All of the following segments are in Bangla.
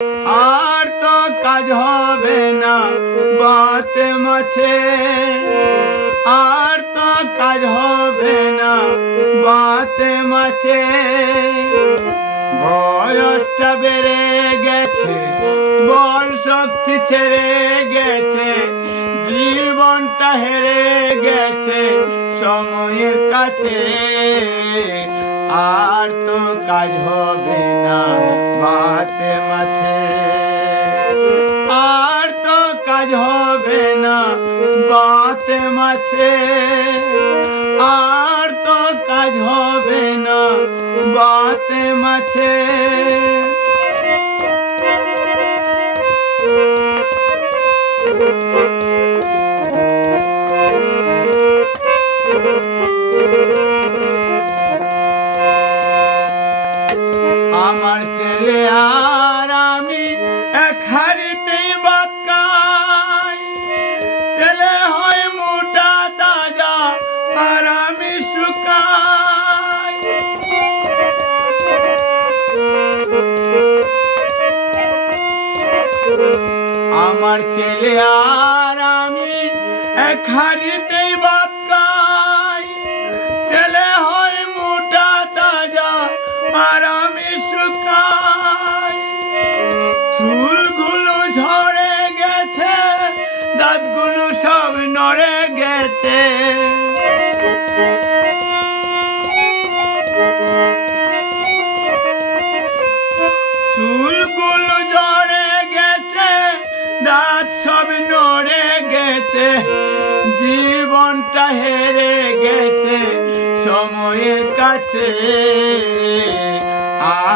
আর তো কাজ হবে না বাতে মাছে, আর তো কাজ হবে না বাতে মাছে। বয়সটা বেড়ে গেছে, বল শক্তি ছেড়ে গেছে, জীবনটা হেরে গেছে সময়ের কাছে। আর তো কাজ হবে না বাতে মাছে, আর তো কাজ হবে না বাতে মাছে, আর তো কাজ হবে না বাতে মাছে। আমার ছেলে আর আমি এক হাড়িতেই ভাত খাই, ছেলে হয় মোটা তাজা আর আমি শুকাই। আমার ছেলে আর আমি এক হাড়িতেই ভাত খাই, ছেলে হয় মোটা তাজা আর আমি শুকাই। চুলগুলো ঝরে গেছে, দাঁতগুলো সব নড়ে গেছে, চুলগুলো ঝরে গেছে, দাঁত সব নড়ে গেছে, জীবনটা হেরে গেছে সময়ের কাছে।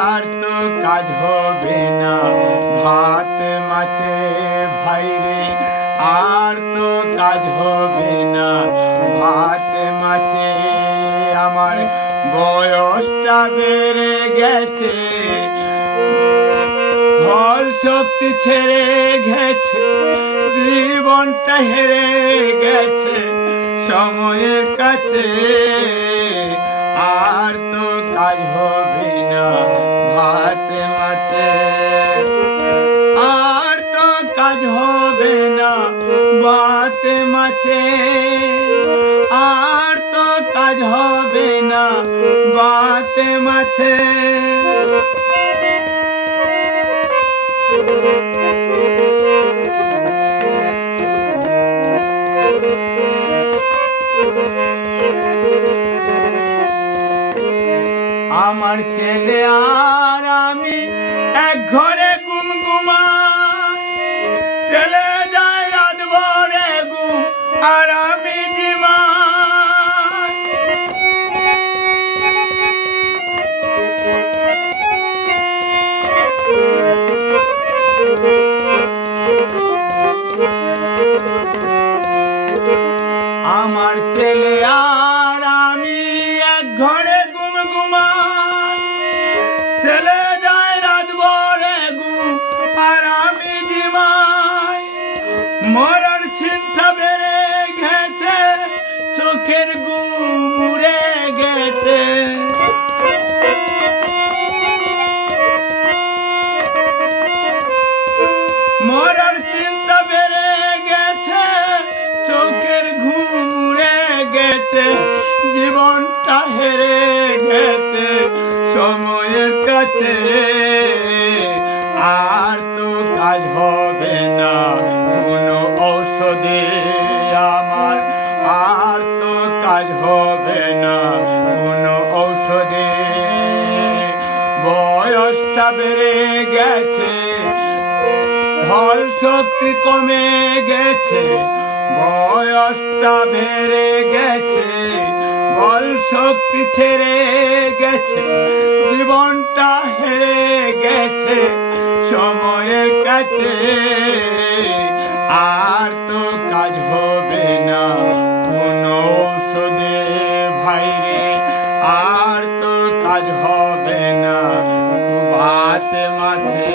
আর তো কাজ হবে না ভাত মাছে ভাইরে, আর তো কাজ হবে না ভাত মাছে। আমার বয়সটা বেড়ে গেছে, বল শক্তি ছেড়ে গেছে, জীবনটা হেরে গেছে সময়ের কাছে। আর তো কাজ হবে না ভাত মাছে, আর তো কাজ হবে না ভাত মাছে, আর তো কাজ হবে না ভাত মাছে। আমার ছেলে আর আমি এক ঘরে গুমগুমাই, ছেলে যায় রাত ভরে ঘুম আর আমি জিমাই। আমার ছেলে আর আমি এক ঘরে গুমগুমাই, ছেলে যায় রাত ভরে ঘুম আর আমি জিমাই। মরার চিন্তা বেড়ে গেছে, চোখের ঘুম উড়ে গেছে, মরার চিন্তা বেড়ে গেছে, চোখের ঘুম উড়ে গেছে, জীবনটা হেরে গেছে সময়ের কাছে। আর তো কাজ হবে না কোনো ঔষধে আমার, আর তো কাজ হবে না কোনো ঔষধে। বয়সটা বেড়ে গেছে, বল শক্তি কমে গেছে, বয়সটা বেড়ে গেছে, বল শক্তি ছেড়ে গেছে, জীবনটা হেরে গেছে সময়ের কাছে। আর তো কাজ হবে না কোনো ঔষধে ভাইরে, আর তো কাজ হবে না ভাত মাছে।